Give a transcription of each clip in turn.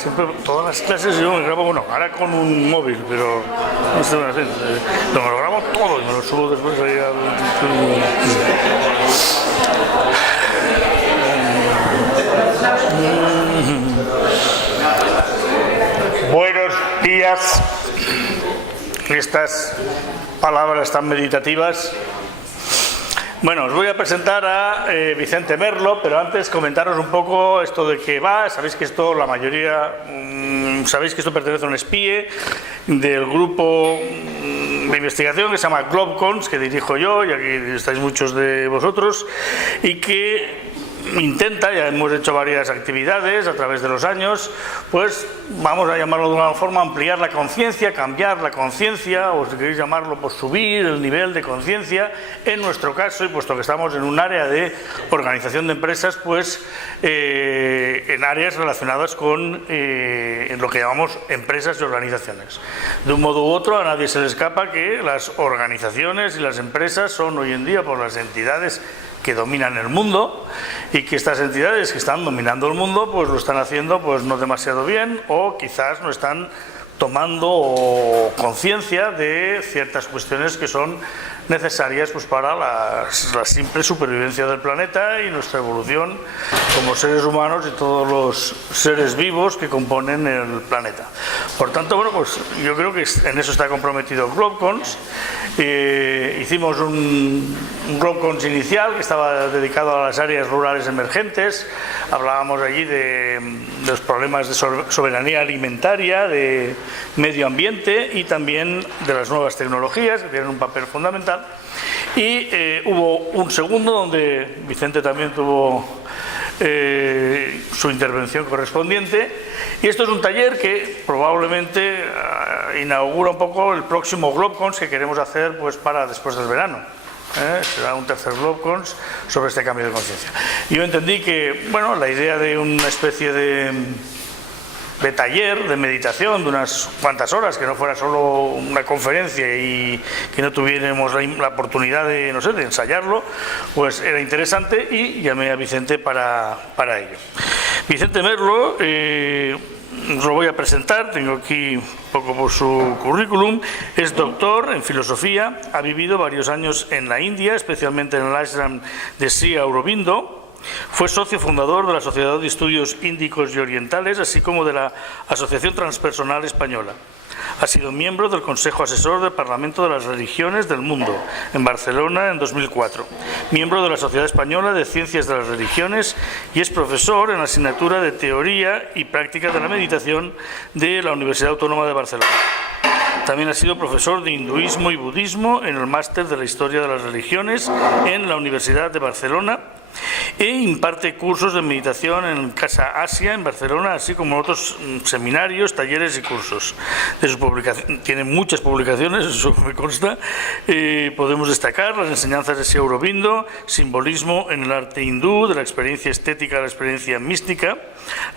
siempre, todas las clases yo me grabo, bueno, ahora con un móvil, pero no sé, me lo grabo todo y me lo subo después ahí al... Buenos días. Estas palabras tan meditativas. Bueno, os voy a presentar a Vicente Merlo, pero antes comentaros un poco esto de qué va. Sabéis que esto, la mayoría, sabéis que esto pertenece a un SPIE del grupo de investigación que se llama GlobeCons, que dirijo yo, y aquí estáis muchos de vosotros, y que intenta, ya hemos hecho varias actividades a través de los años, pues vamos a llamarlo de una forma, ampliar la conciencia, cambiar la conciencia, o si queréis llamarlo, pues subir el nivel de conciencia, en nuestro caso, y puesto que estamos en un área de organización de empresas, pues en áreas relacionadas con en lo que llamamos empresas y organizaciones. De un modo u otro, a nadie se le escapa que las organizaciones y las empresas son hoy en día por las entidades que dominan el mundo, y que estas entidades que están dominando el mundo pues lo están haciendo pues no demasiado bien, o quizás no están tomando conciencia de ciertas cuestiones que son necesarias pues para la simple supervivencia del planeta y nuestra evolución como seres humanos y todos los seres vivos que componen el planeta. Por tanto, bueno, pues yo creo que en eso está comprometido GlobeCons. Hicimos un GlobeCons inicial que estaba dedicado a las áreas rurales emergentes. Hablábamos allí de los problemas de soberanía alimentaria, de medio ambiente y también de las nuevas tecnologías, que tienen un papel fundamental. Y hubo un segundo donde Vicente también tuvo su intervención correspondiente, y esto es un taller que probablemente inaugura un poco el próximo GlobeCons que queremos hacer pues para después del verano. Será un tercer GlobeCons sobre este cambio de conciencia. Yo entendí que, bueno, la idea de una especie de taller, de meditación, de unas cuantas horas, que no fuera solo una conferencia y que no tuviéramos la oportunidad de, no sé, de ensayarlo, pues era interesante, y llamé a Vicente para ello. Vicente Merlo, os lo voy a presentar, tengo aquí un poco por su currículum. Es doctor en filosofía, ha vivido varios años en la India, especialmente en el ashram de Sri Aurobindo. Fue socio fundador de la Sociedad de Estudios Índicos y Orientales, así como de la Asociación Transpersonal Española. Ha sido miembro del Consejo Asesor del Parlamento de las Religiones del Mundo, en Barcelona, en 2004. Miembro de la Sociedad Española de Ciencias de las Religiones, y es profesor en la asignatura de Teoría y Práctica de la Meditación de la Universidad Autónoma de Barcelona. También ha sido profesor de hinduismo y budismo en el Máster de la Historia de las Religiones en la Universidad de Barcelona, e imparte cursos de meditación en Casa Asia en Barcelona, así como otros seminarios, talleres y cursos. Tiene muchas publicaciones, eso me consta. Podemos destacar las enseñanzas de Sri Aurobindo, simbolismo en el arte hindú, de la experiencia estética a la experiencia mística,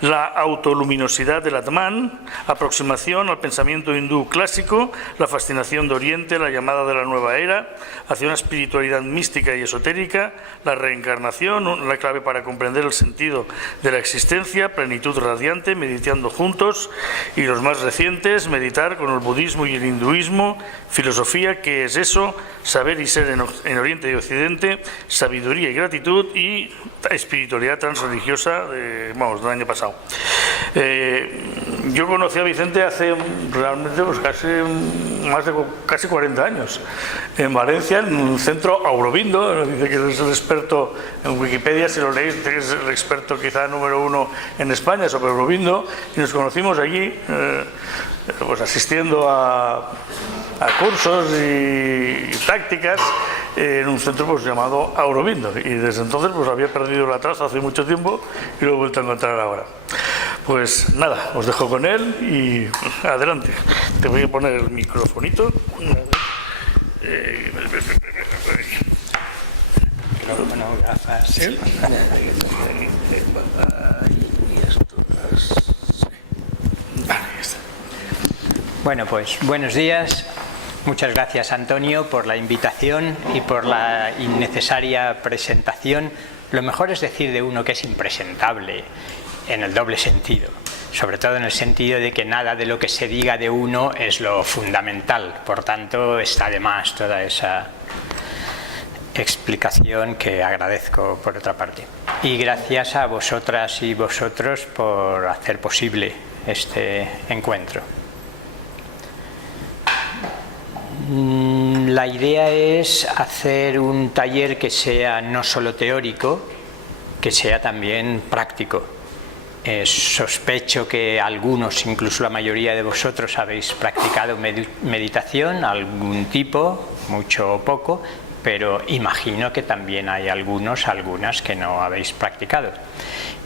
la autoluminosidad del Atman, aproximación al pensamiento hindú clásico, la fascinación de Oriente, la llamada de la nueva era, hacia una espiritualidad mística y esotérica, la reencarnación, la clave para comprender el sentido de la existencia, plenitud radiante, meditando juntos, y los más recientes, meditar con el budismo y el hinduismo, filosofía, ¿qué es eso?, saber y ser en Oriente y Occidente, sabiduría y gratitud, y espiritualidad transreligiosa, del año pasado. Yo conocí a Vicente hace realmente pues casi 40 años, en Valencia, en un centro Aurobindo. Dice que es el experto, en Wikipedia si lo leéis, dice que es el experto quizá número 1 en España sobre Aurobindo, y nos conocimos allí pues asistiendo a cursos y prácticas en un centro pues llamado Aurobindo, y desde entonces pues había perdido la traza hace mucho tiempo y lo he vuelto a encontrar ahora. Pues nada, os dejo con él y adelante. Te voy a poner el microfonito. ¿Sí? Bueno, pues buenos días. Muchas gracias, Antonio, por la invitación y por la innecesaria presentación. Lo mejor es decir de uno que es impresentable, en el doble sentido. sobre todo en el sentido de que nada de lo que se diga de uno es lo fundamental. Por tanto, está de más toda esa explicación que agradezco por otra parte. Y gracias a vosotras y vosotros por hacer posible este encuentro. La idea es hacer un taller que sea no solo teórico, que sea también práctico. Sospecho que algunos, incluso la mayoría de vosotros, habéis practicado meditación, algún tipo, mucho o poco, pero imagino que también hay algunas que no habéis practicado.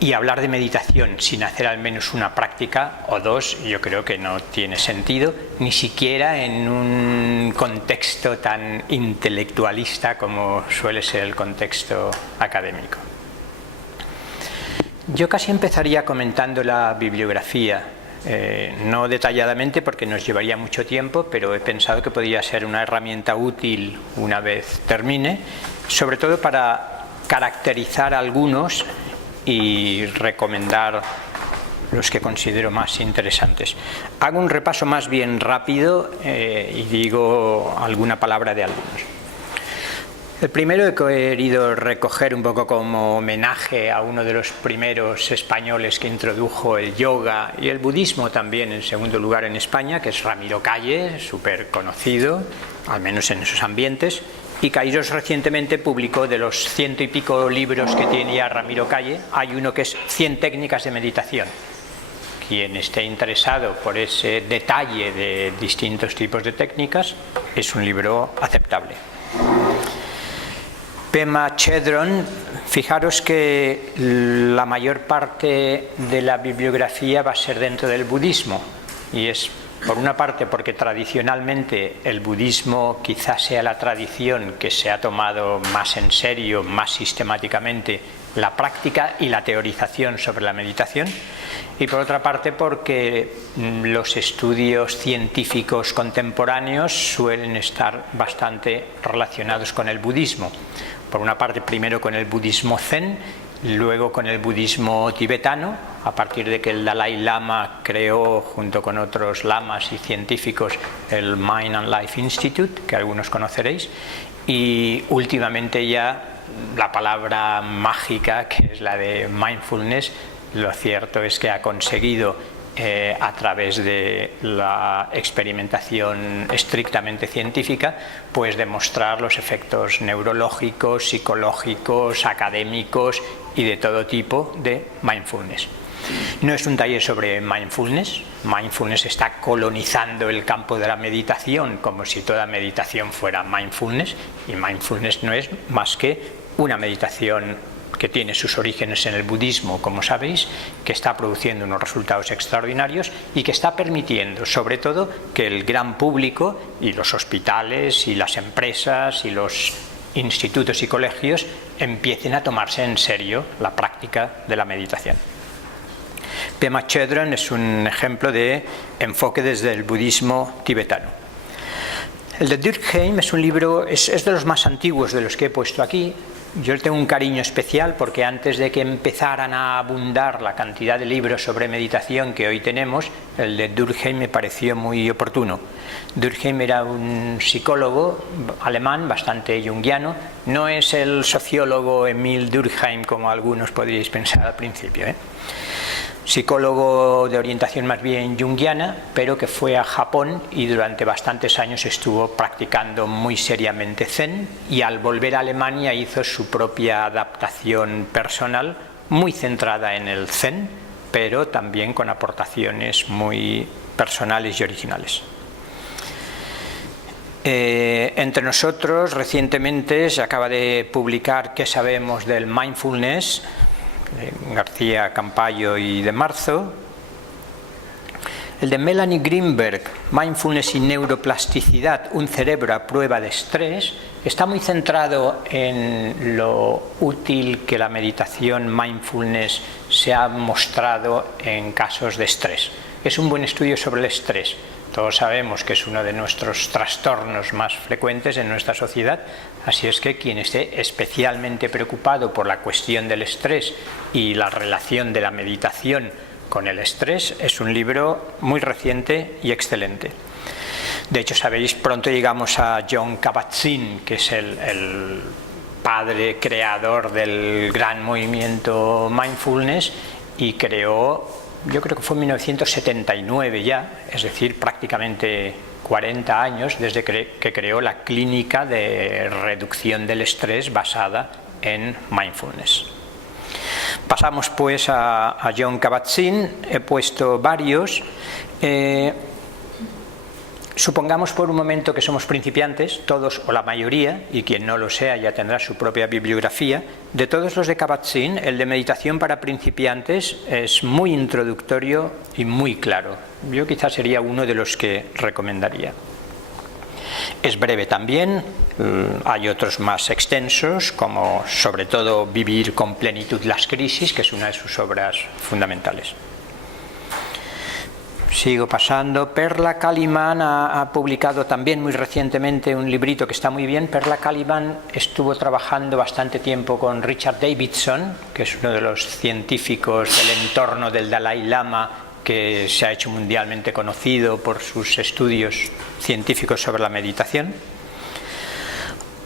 Y hablar de meditación sin hacer al menos una práctica o dos, yo creo que no tiene sentido, ni siquiera en un contexto tan intelectualista como suele ser el contexto académico. Yo casi empezaría comentando la bibliografía, no detalladamente porque nos llevaría mucho tiempo, pero he pensado que podría ser una herramienta útil una vez termine, sobre todo para caracterizar algunos y recomendar los que considero más interesantes. Hago un repaso más bien rápido y digo alguna palabra de algunos. El primero he querido recoger un poco como homenaje a uno de los primeros españoles que introdujo el yoga y el budismo también en segundo lugar en España, que es Ramiro Calle, súper conocido, al menos en esos ambientes. Y Kairos recientemente publicó, de los 100 y pico libros que tiene ya Ramiro Calle, hay uno que es 100 técnicas de meditación. Quien esté interesado por ese detalle de distintos tipos de técnicas, es un libro aceptable. Pema Chodron, fijaros que la mayor parte de la bibliografía va a ser dentro del budismo, y es por una parte porque tradicionalmente el budismo quizás sea la tradición que se ha tomado más en serio, más sistemáticamente la práctica y la teorización sobre la meditación, y por otra parte porque los estudios científicos contemporáneos suelen estar bastante relacionados con el budismo. Por una parte, primero con el budismo zen, luego con el budismo tibetano, a partir de que el Dalai Lama creó, junto con otros lamas y científicos, el Mind and Life Institute, que algunos conoceréis, y últimamente ya la palabra mágica, que es la de mindfulness. Lo cierto es que ha conseguido, a través de la experimentación estrictamente científica, pues demostrar los efectos neurológicos, psicológicos, académicos y de todo tipo de mindfulness. No es un taller sobre mindfulness. Mindfulness está colonizando el campo de la meditación como si toda meditación fuera mindfulness, y mindfulness no es más que una meditación que tiene sus orígenes en el budismo, como sabéis, que está produciendo unos resultados extraordinarios y que está permitiendo, sobre todo, que el gran público y los hospitales y las empresas y los institutos y colegios empiecen a tomarse en serio la práctica de la meditación. Pema Chodron es un ejemplo de enfoque desde el budismo tibetano. El de Durkheim es un libro, es de los más antiguos de los que he puesto aquí. Yo le tengo un cariño especial porque antes de que empezaran a abundar la cantidad de libros sobre meditación que hoy tenemos, el de Durkheim me pareció muy oportuno. Durkheim era un psicólogo alemán bastante junguiano, no es el sociólogo Emil Durkheim como algunos podríais pensar al principio, Psicólogo de orientación más bien junguiana, pero que fue a Japón y durante bastantes años estuvo practicando muy seriamente Zen, y al volver a Alemania hizo su propia adaptación personal muy centrada en el Zen, pero también con aportaciones muy personales y originales. Entre nosotros, recientemente se acaba de publicar ¿Qué sabemos del mindfulness?, García Campayo y de Marzo. El de Melanie Greenberg, Mindfulness y Neuroplasticidad, un cerebro a prueba de estrés, está muy centrado en lo útil que la meditación mindfulness se ha mostrado en casos de estrés. Es un buen estudio sobre el estrés. Todos sabemos que es uno de nuestros trastornos más frecuentes en nuestra sociedad, así es que quien esté especialmente preocupado por la cuestión del estrés y la relación de la meditación con el estrés. Es un libro muy reciente y excelente. De hecho, sabéis, pronto llegamos a Jon Kabat-Zinn, que es el padre creador del gran movimiento mindfulness, y creó, yo creo que fue en 1979 ya, es decir, prácticamente 40 años desde que creó la clínica de reducción del estrés basada en mindfulness. Pasamos pues a Jon Kabat-Zinn. He puesto varios. Supongamos por un momento que somos principiantes, todos o la mayoría, y quien no lo sea ya tendrá su propia bibliografía. De todos los de Kabat-Zinn, el de meditación para principiantes es muy introductorio y muy claro. Yo quizás sería uno de los que recomendaría. Es breve también, hay otros más extensos, como sobre todo Vivir con plenitud las crisis, que es una de sus obras fundamentales. Sigo pasando. Perla Kaliman ha publicado también muy recientemente un librito que está muy bien. Perla Kaliman estuvo trabajando bastante tiempo con Richard Davidson, que es uno de los científicos del entorno del Dalai Lama, que se ha hecho mundialmente conocido por sus estudios científicos sobre la meditación.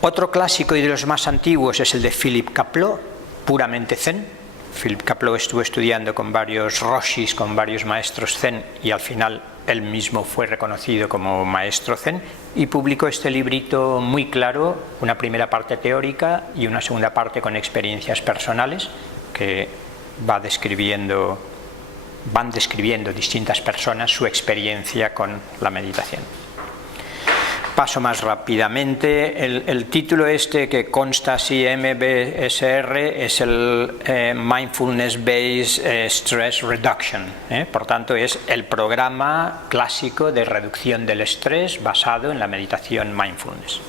Otro clásico y de los más antiguos es el de Philip Kapleau, Puramente Zen. Philip Kapleau estuvo estudiando con varios roshis, con varios maestros zen, y al final él mismo fue reconocido como maestro zen, y publicó este librito muy claro, una primera parte teórica y una segunda parte con experiencias personales que van describiendo distintas personas su experiencia con la meditación. Paso más rápidamente. El título este, que consta así MBSR, es el Mindfulness Based Stress Reduction. Por tanto, es el programa clásico de reducción del estrés basado en la meditación mindfulness.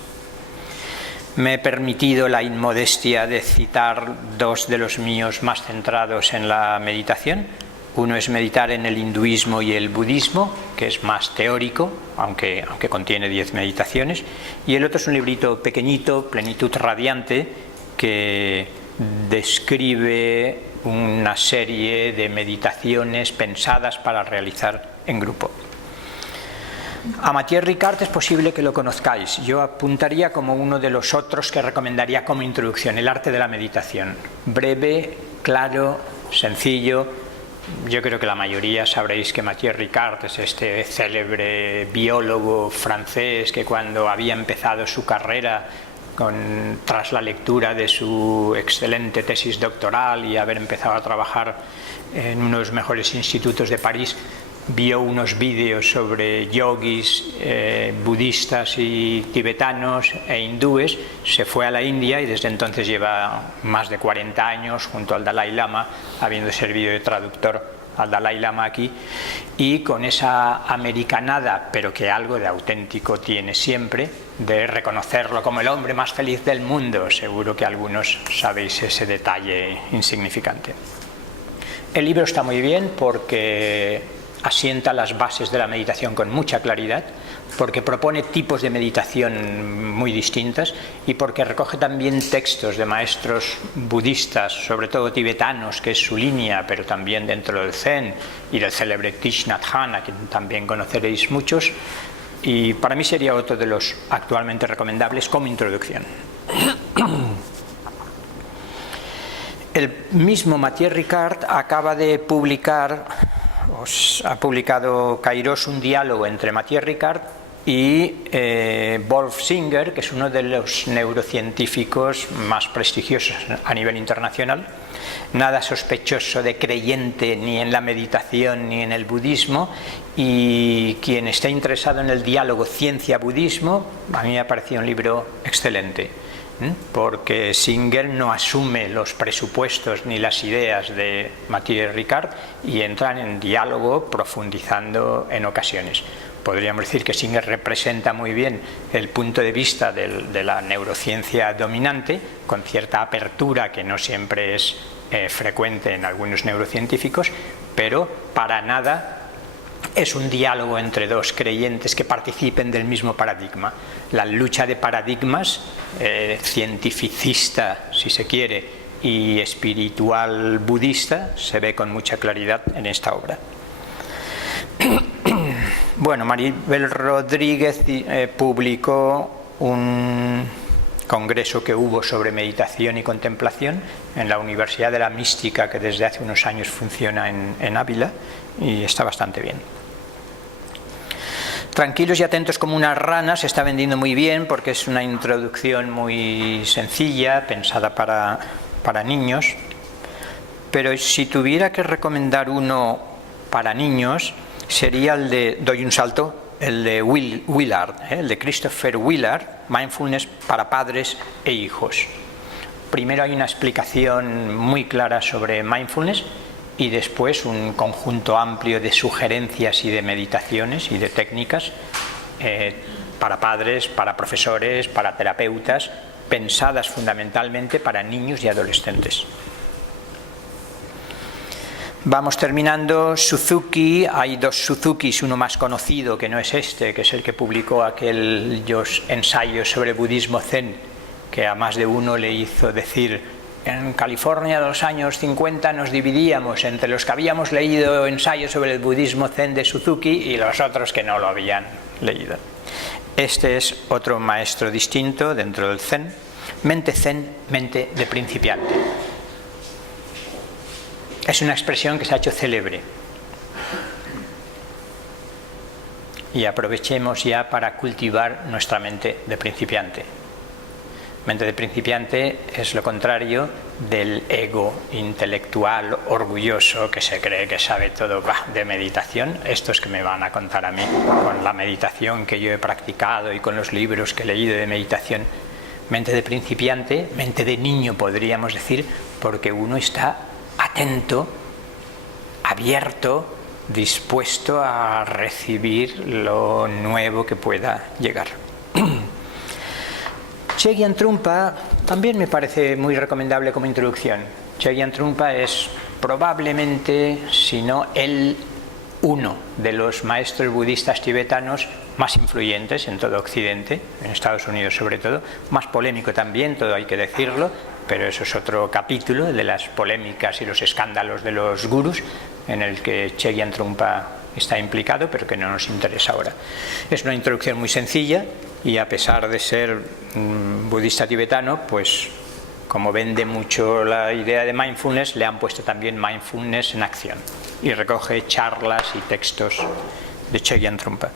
Me he permitido la inmodestia de citar dos de los míos más centrados en la meditación. Uno es Meditar en el hinduismo y el budismo, que es más teórico, aunque contiene 10 meditaciones. Y el otro es un librito pequeñito, Plenitud Radiante, que describe una serie de meditaciones pensadas para realizar en grupo. A Mathieu Ricard es posible que lo conozcáis. Yo apuntaría como uno de los otros que recomendaría como introducción, El arte de la meditación. Breve, claro, sencillo. Yo creo que la mayoría sabréis que Mathieu Ricard es este célebre biólogo francés que cuando había empezado su carrera, tras la lectura de su excelente tesis doctoral y haber empezado a trabajar en uno de los mejores institutos de París, vio unos vídeos sobre yogis budistas y tibetanos e hindúes, se fue a la India y desde entonces lleva más de 40 años junto al Dalai Lama, habiendo servido de traductor al Dalai Lama aquí, y con esa americanada, pero que algo de auténtico tiene siempre, de reconocerlo como el hombre más feliz del mundo. Seguro que algunos sabéis ese detalle insignificante. El libro está muy bien porque asienta las bases de la meditación con mucha claridad, porque propone tipos de meditación muy distintas y porque recoge también textos de maestros budistas, sobre todo tibetanos, que es su línea, pero también dentro del Zen, y del célebre Thich Nhat Hanh, a quien también conoceréis muchos, y para mí sería otro de los actualmente recomendables como introducción. El mismo Mathieu Ricard acaba de publicar, ha publicado Kairos, un diálogo entre Mathieu Ricard y Wolf Singer, que es uno de los neurocientíficos más prestigiosos a nivel internacional, nada sospechoso de creyente ni en la meditación ni en el budismo, y quien esté interesado en el diálogo ciencia-budismo, a mí me ha parecido un libro excelente, porque Singer no asume los presupuestos ni las ideas de Mathieu Ricard y entran en diálogo profundizando en ocasiones. Podríamos decir que Singer representa muy bien el punto de vista de la neurociencia dominante, con cierta apertura que no siempre es frecuente en algunos neurocientíficos, pero para nada es un diálogo entre dos creyentes que participen del mismo paradigma. La lucha de paradigmas, cientificista, si se quiere, y espiritual budista se ve con mucha claridad en esta obra. Bueno, Maribel Rodríguez publicó un congreso que hubo sobre meditación y contemplación en la Universidad de la Mística, que desde hace unos años funciona en Ávila, y está bastante bien. Tranquilos y atentos como unas ranas se está vendiendo muy bien porque es una introducción muy sencilla, pensada para niños, pero si tuviera que recomendar uno para niños sería el de, doy un salto, el de Willard, el de Christopher Willard, Mindfulness para padres e hijos. Primero hay una explicación muy clara sobre mindfulness y después un conjunto amplio de sugerencias y de meditaciones y de técnicas para padres, para profesores, para terapeutas, pensadas fundamentalmente para niños y adolescentes. Vamos terminando. Suzuki, hay dos Suzukis, uno más conocido que no es este, que es el que publicó aquellos ensayos sobre budismo zen, que a más de uno le hizo decir: en California de los años 50 nos dividíamos entre los que habíamos leído ensayos sobre el budismo zen de Suzuki y los otros que no lo habían leído. Este es otro maestro distinto dentro del zen. Zen, mente de principiante. Es una expresión que se ha hecho célebre. Y aprovechemos ya para cultivar nuestra mente de principiante. Mente de principiante es lo contrario del ego intelectual orgulloso que se cree que sabe todo de meditación. Estos que me van a contar a mí con la meditación que yo he practicado y con los libros que he leído de meditación. Mente de principiante, mente de niño podríamos decir, porque uno está atento, abierto, dispuesto a recibir lo nuevo que pueda llegar. Chögyam Trungpa también me parece muy recomendable como introducción. Chögyam Trungpa es probablemente, si no uno de los maestros budistas tibetanos más influyentes en todo Occidente, en Estados Unidos sobre todo, más polémico también, todo hay que decirlo, pero eso es otro capítulo, el de las polémicas y los escándalos de los gurús, en el que Chögyam Trungpa está implicado, pero que no nos interesa ahora. Es una introducción muy sencilla y a pesar de ser budista tibetano, pues como vende mucho la idea de mindfulness, le han puesto también mindfulness en acción y recoge charlas y textos de Chögyam Trungpa.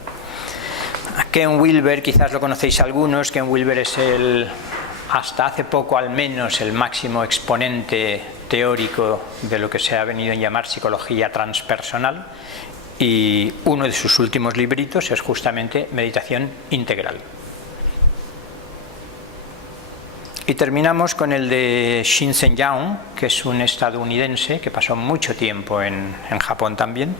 Ken Wilber, quizás lo conocéis algunos. Ken Wilber es hasta hace poco al menos el máximo exponente teórico de lo que se ha venido a llamar psicología transpersonal, y uno de sus últimos libritos es justamente Meditación Integral. Y terminamos con el de Shinzen Young, que es un estadounidense que pasó mucho tiempo en Japón también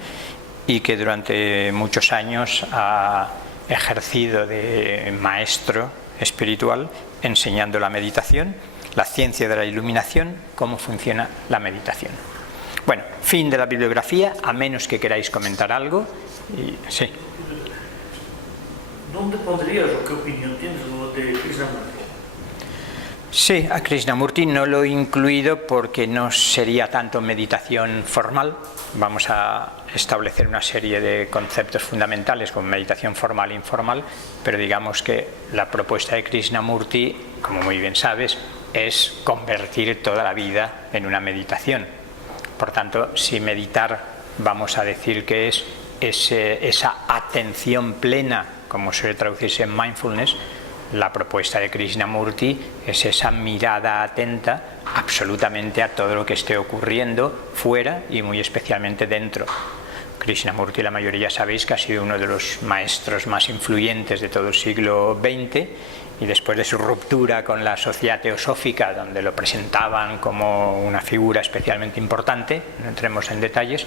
y que durante muchos años ha ejercido de maestro espiritual enseñando la meditación, la ciencia de la iluminación, cómo funciona la meditación. Bueno, fin de la bibliografía, a menos que queráis comentar algo. Sí. ¿Dónde pondrías o qué opinión tienes de Krishnamurti? Sí, a Krishnamurti no lo he incluido porque no sería tanto meditación formal. Vamos a establecer una serie de conceptos fundamentales como meditación formal e informal, pero digamos que la propuesta de Krishnamurti, como muy bien sabes, es convertir toda la vida en una meditación. Por tanto, si meditar vamos a decir que es esa atención plena, como suele traducirse en mindfulness, la propuesta de Krishnamurti es esa mirada atenta absolutamente a todo lo que esté ocurriendo fuera y muy especialmente dentro. Krishnamurti, la mayoría sabéis que ha sido uno de los maestros más influyentes de todo el siglo XX, y después de su ruptura con la sociedad teosófica, donde lo presentaban como una figura especialmente importante, no entremos en detalles,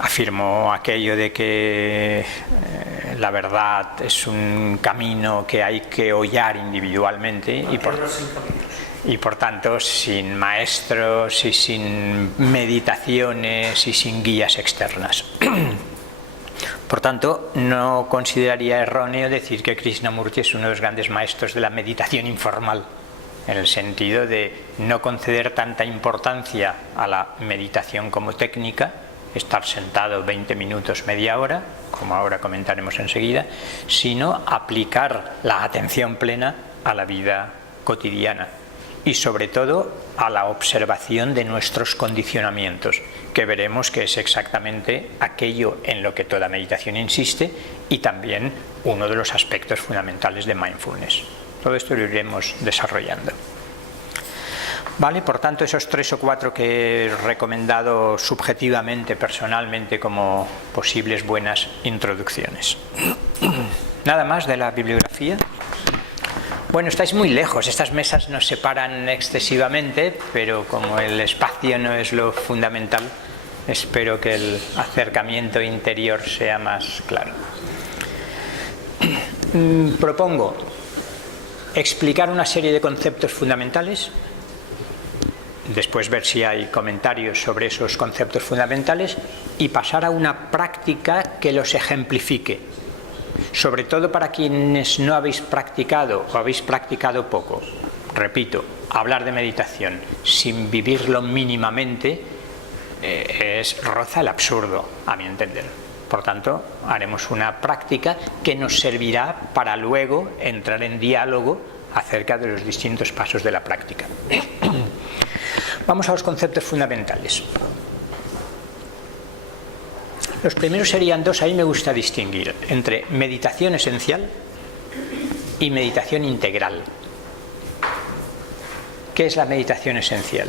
afirmó aquello de que la verdad es un camino que hay que hollar individualmente y por tanto sin maestros y sin meditaciones y sin guías externas. Por tanto, no consideraría erróneo decir que Krishnamurti es uno de los grandes maestros de la meditación informal. en el sentido de no conceder tanta importancia a la meditación como técnica, estar sentado 20 minutos, media hora, como ahora comentaremos enseguida, sino aplicar la atención plena a la vida cotidiana y sobre todo a la observación de nuestros condicionamientos, que veremos que es exactamente aquello en lo que toda meditación insiste y también uno de los aspectos fundamentales de mindfulness. Todo esto lo iremos desarrollando. Vale, por tanto, esos 3 o 4 que he recomendado subjetivamente, personalmente, como posibles buenas introducciones. Nada más de la bibliografía. Bueno, estáis muy lejos, estas mesas nos separan excesivamente, pero como el espacio no es lo fundamental, espero que el acercamiento interior sea más claro. Propongo explicar una serie de conceptos fundamentales, después ver si hay comentarios sobre esos conceptos fundamentales y pasar a una práctica que los ejemplifique. Sobre todo para quienes no habéis practicado o habéis practicado poco. Repito, hablar de meditación sin vivirlo mínimamente roza el absurdo, a mi entender. Por tanto, haremos una práctica que nos servirá para luego entrar en diálogo acerca de los distintos pasos de la práctica. Vamos a los conceptos fundamentales. Los primeros serían 2, ahí me gusta distinguir entre meditación esencial y meditación integral. ¿Qué es la meditación esencial?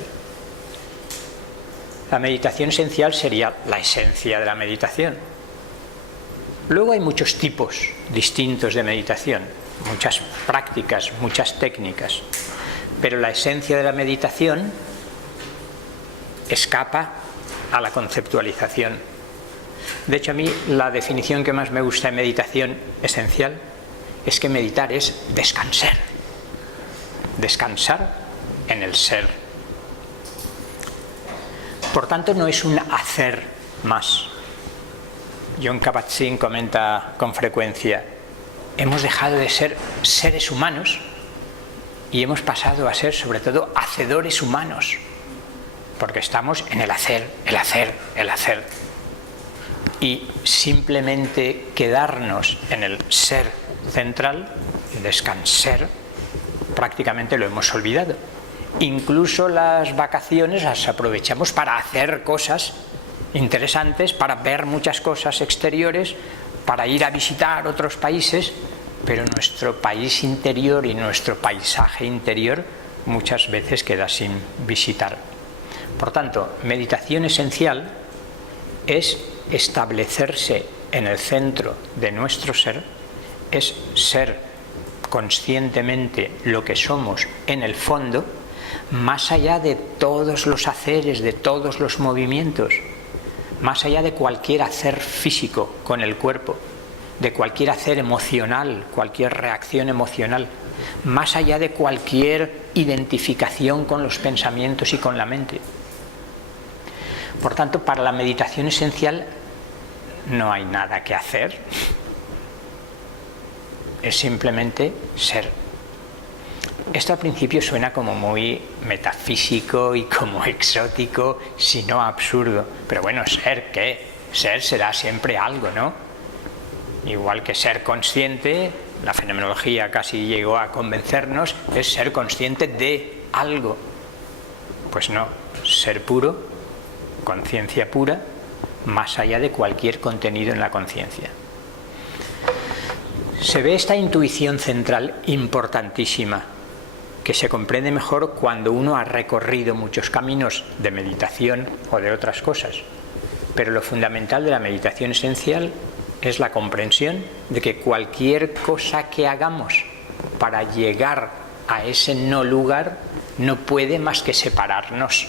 La meditación esencial sería la esencia de la meditación. Luego hay muchos tipos distintos de meditación, muchas prácticas, muchas técnicas, pero la esencia de la meditación escapa a la conceptualización. De hecho, a mí la definición que más me gusta de meditación esencial es que meditar es descansar. Descansar en el ser. Por tanto, no es un hacer más. John Kabat-Zinn comenta con frecuencia: hemos dejado de ser seres humanos y hemos pasado a ser, sobre todo, hacedores humanos. Porque estamos en el hacer, el hacer, el hacer. Y simplemente quedarnos en el ser central, descansar, prácticamente lo hemos olvidado. Incluso las vacaciones las aprovechamos para hacer cosas interesantes, para ver muchas cosas exteriores, para ir a visitar otros países, pero nuestro país interior y nuestro paisaje interior muchas veces queda sin visitar. Por tanto, meditación esencial es establecerse en el centro de nuestro ser, es ser conscientemente lo que somos en el fondo, más allá de todos los haceres, de todos los movimientos, más allá de cualquier hacer físico con el cuerpo, de cualquier hacer emocional, cualquier reacción emocional, más allá de cualquier identificación con los pensamientos y con la mente. Por tanto, para la meditación esencial no hay nada que hacer, es simplemente ser. Esto al principio suena como muy metafísico y como exótico, si no absurdo. Pero bueno, ¿ser qué? Ser será siempre algo, ¿no? Igual que ser consciente, la fenomenología casi llegó a convencernos, es ser consciente de algo. Pues no, ser puro, conciencia pura, más allá de cualquier contenido en la conciencia. Se ve esta intuición central importantísima, que se comprende mejor cuando uno ha recorrido muchos caminos de meditación o de otras cosas. Pero lo fundamental de la meditación esencial es la comprensión de que cualquier cosa que hagamos para llegar a ese no lugar no puede más que separarnos,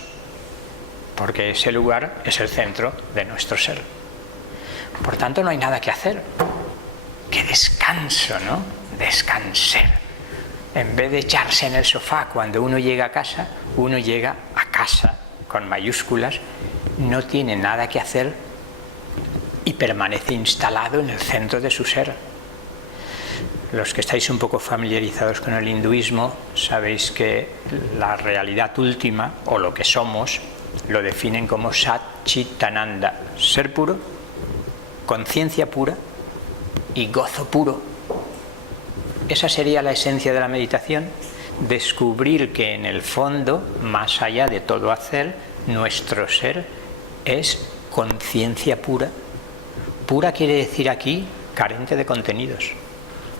porque ese lugar es el centro de nuestro ser. Por tanto, no hay nada que hacer. ¡Qué descanso!, ¿no? Descansar. En vez de echarse en el sofá cuando uno llega a casa, uno llega a casa con mayúsculas, no tiene nada que hacer y permanece instalado en el centro de su ser. los que estáis un poco familiarizados con el hinduismo sabéis que la realidad última, o lo que somos, lo definen como Sat Chit Ananda, ser puro, conciencia pura y gozo puro. Esa sería la esencia de la meditación, descubrir que en el fondo, más allá de todo hacer, nuestro ser es conciencia pura. Pura quiere decir aquí carente de contenidos,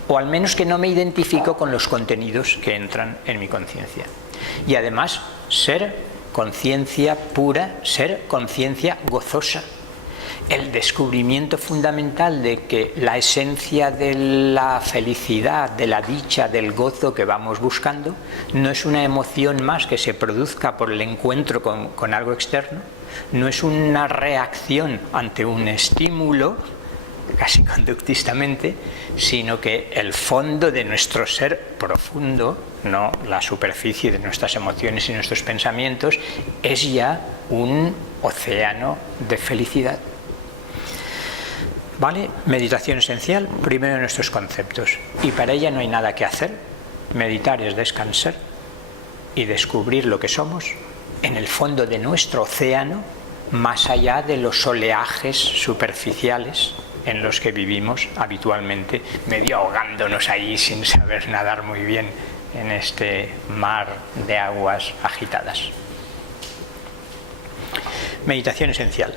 o al menos que no me identifico con los contenidos que entran en mi conciencia. Y además, ser conciencia pura, ser conciencia gozosa. El descubrimiento fundamental de que la esencia de la felicidad, de la dicha, del gozo que vamos buscando, no es una emoción más que se produzca por el encuentro con algo externo, no es una reacción ante un estímulo, casi conductistamente, sino que el fondo de nuestro ser profundo, no la superficie de nuestras emociones y nuestros pensamientos, es ya un océano de felicidad. ¿Vale? Meditación esencial, primero nuestros conceptos. Y para ella no hay nada que hacer. Meditar es descansar y descubrir lo que somos en el fondo de nuestro océano, más allá de los oleajes superficiales en los que vivimos habitualmente, medio ahogándonos ahí sin saber nadar muy bien en este mar de aguas agitadas. Meditación esencial.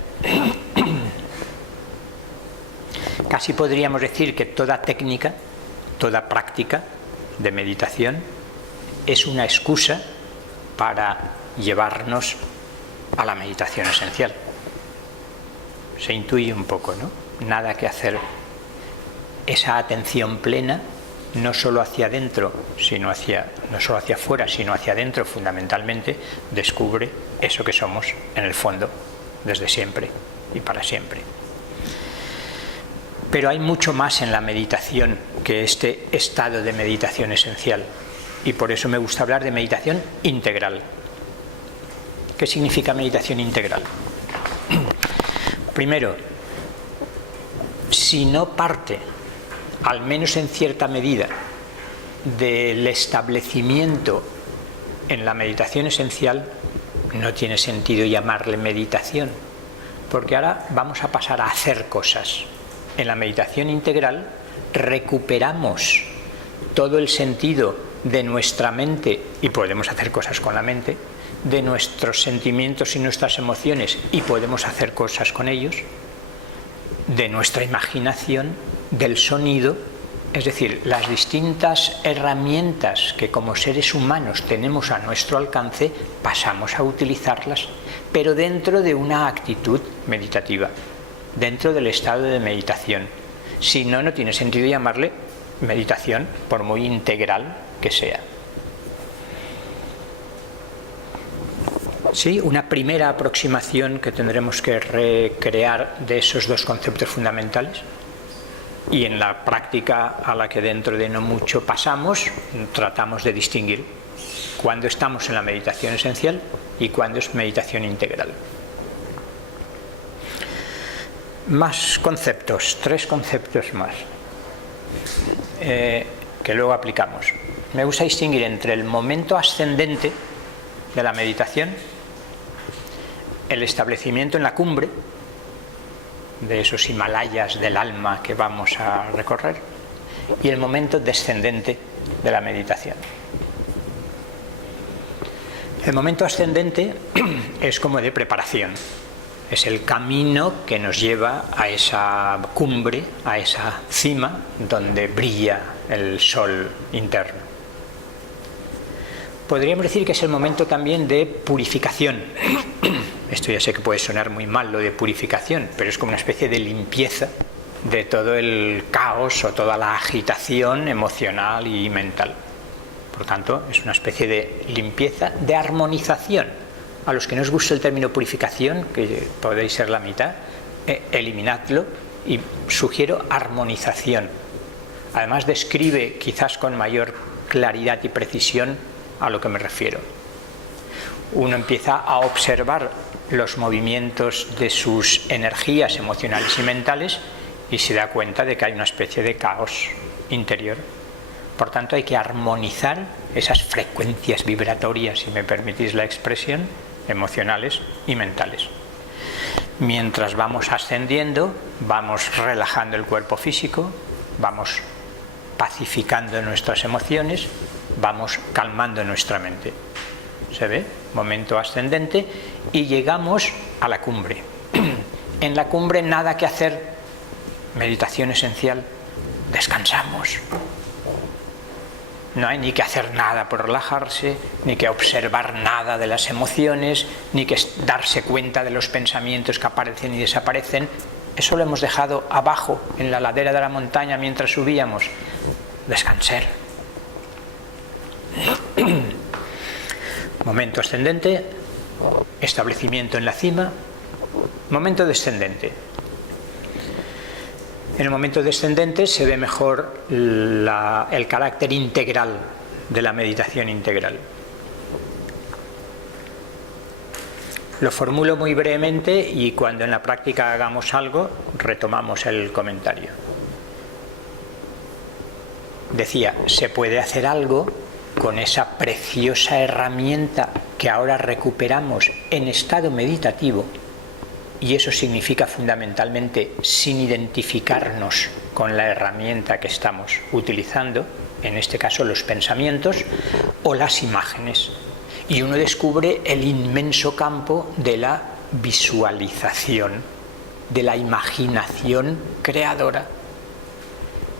Casi podríamos decir que toda técnica, toda práctica de meditación es una excusa para llevarnos a la meditación esencial. Se intuye un poco, ¿no? Nada que hacer. Esa atención plena, no solo hacia adentro, no solo hacia afuera, sino hacia adentro fundamentalmente, descubre eso que somos en el fondo, desde siempre y para siempre. Pero hay mucho más en la meditación que este estado de meditación esencial. Y por eso me gusta hablar de meditación integral. ¿Qué significa meditación integral? Primero, si no parte, al menos en cierta medida, del establecimiento en la meditación esencial, no tiene sentido llamarle meditación, porque ahora vamos a pasar a hacer cosas. En la meditación integral recuperamos todo el sentido de nuestra mente, y podemos hacer cosas con la mente, de nuestros sentimientos y nuestras emociones, y podemos hacer cosas con ellos, de nuestra imaginación, del sonido, es decir, las distintas herramientas que como seres humanos tenemos a nuestro alcance, pasamos a utilizarlas, pero dentro de una actitud meditativa, dentro del estado de meditación. Si no, no tiene sentido llamarle meditación, por muy integral que sea. Sí, una primera aproximación que tendremos que recrear de esos dos conceptos fundamentales, y en la práctica a la que dentro de no mucho pasamos, tratamos de distinguir cuándo estamos en la meditación esencial y cuándo es meditación integral. Más conceptos, 3 conceptos más, que luego aplicamos. Me gusta distinguir entre el momento ascendente de la meditación, el establecimiento en la cumbre de esos Himalayas del alma que vamos a recorrer, y el momento descendente de la meditación. El momento ascendente es como de preparación. Es el camino que nos lleva a esa cumbre, a esa cima donde brilla el sol interno. Podríamos decir que es el momento también de purificación. Esto ya sé que puede sonar muy mal, lo de purificación, pero es como una especie de limpieza de todo el caos o toda la agitación emocional y mental. Por tanto, es una especie de limpieza, de armonización. A los que no os gusta el término purificación, que podéis ser la mitad, eliminadlo y sugiero armonización. Además describe quizás con mayor claridad y precisión a lo que me refiero. Uno empieza a observar los movimientos de sus energías emocionales y mentales y se da cuenta de que hay una especie de caos interior Por tanto, hay que armonizar esas frecuencias vibratorias, si me permitís la expresión, emocionales y mentales. Mientras vamos ascendiendo, vamos relajando el cuerpo físico, vamos pacificando nuestras emociones, vamos calmando nuestra mente. ¿Se ve? Momento ascendente y llegamos a la cumbre. En la cumbre nada que hacer, meditación esencial, descansamos. No hay ni que hacer nada por relajarse, ni que observar nada de las emociones, ni que darse cuenta de los pensamientos que aparecen y desaparecen. Eso lo hemos dejado abajo, en la ladera de la montaña, mientras subíamos. Descansar. Momento ascendente, establecimiento en la cima. Momento descendente. En el momento descendente se ve mejor el carácter integral de la meditación integral. Lo formulo muy brevemente y cuando en la práctica hagamos algo, retomamos el comentario. Decía, se puede hacer algo con esa preciosa herramienta que ahora recuperamos en estado meditativo. Y eso significa fundamentalmente sin identificarnos con la herramienta que estamos utilizando, en este caso los pensamientos o las imágenes. Y uno descubre el inmenso campo de la visualización, de la imaginación creadora.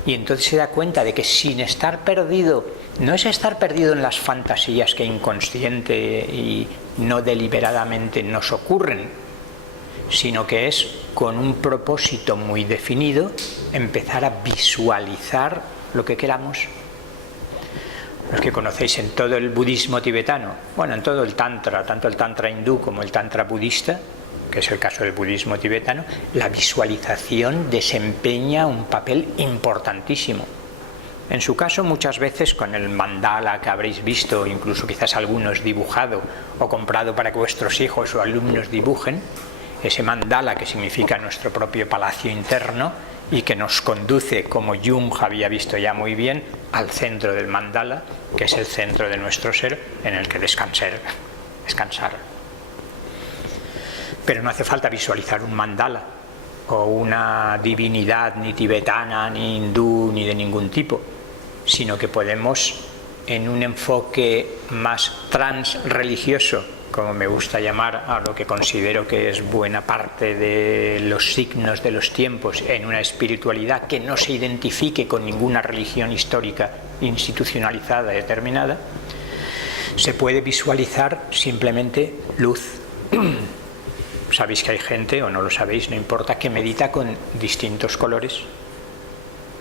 Y entonces se da cuenta de que sin estar perdido, no es estar perdido en las fantasías que inconsciente y no deliberadamente nos ocurren, sino que es con un propósito muy definido empezar a visualizar lo que queramos. Los que conocéis en todo el budismo tibetano, bueno, en todo el tantra, tanto el tantra hindú como el tantra budista, que es el caso del budismo tibetano, la visualización desempeña un papel importantísimo. En su caso, muchas veces con el mandala que habréis visto, incluso quizás algunos dibujado o comprado para que vuestros hijos o alumnos dibujen, ese mandala que significa nuestro propio palacio interno y que nos conduce, como Jung había visto ya muy bien, al centro del mandala, que es el centro de nuestro ser en el que descansar. Pero no hace falta visualizar un mandala o una divinidad ni tibetana, ni hindú, ni de ningún tipo, sino que podemos, en un enfoque más transreligioso, como me gusta llamar a lo que considero que es buena parte de los signos de los tiempos, en una espiritualidad que no se identifique con ninguna religión histórica institucionalizada determinada, se puede visualizar simplemente luz. Sabéis que hay gente, o no lo sabéis, no importa, que medita con distintos colores,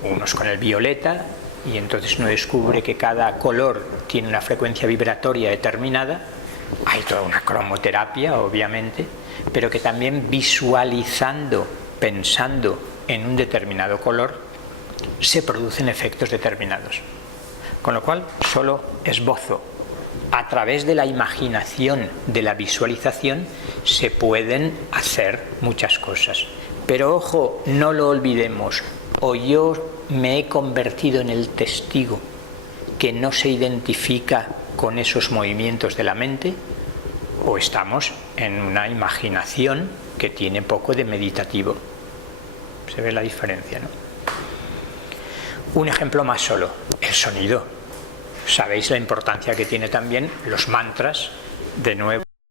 unos con el violeta, y entonces uno descubre que cada color tiene una frecuencia vibratoria determinada. Hay toda una cromoterapia, obviamente, pero que también visualizando, pensando en un determinado color, se producen efectos determinados. Con lo cual, solo esbozo. A través de la imaginación, de la visualización, se pueden hacer muchas cosas. Pero ojo, no lo olvidemos, o yo me he convertido en el testigo que no se identifica con esos movimientos de la mente, o estamos en una imaginación que tiene poco de meditativo. Se ve la diferencia, ¿no? Un ejemplo más solo, el sonido. Sabéis la importancia que tiene también los mantras, de nuevo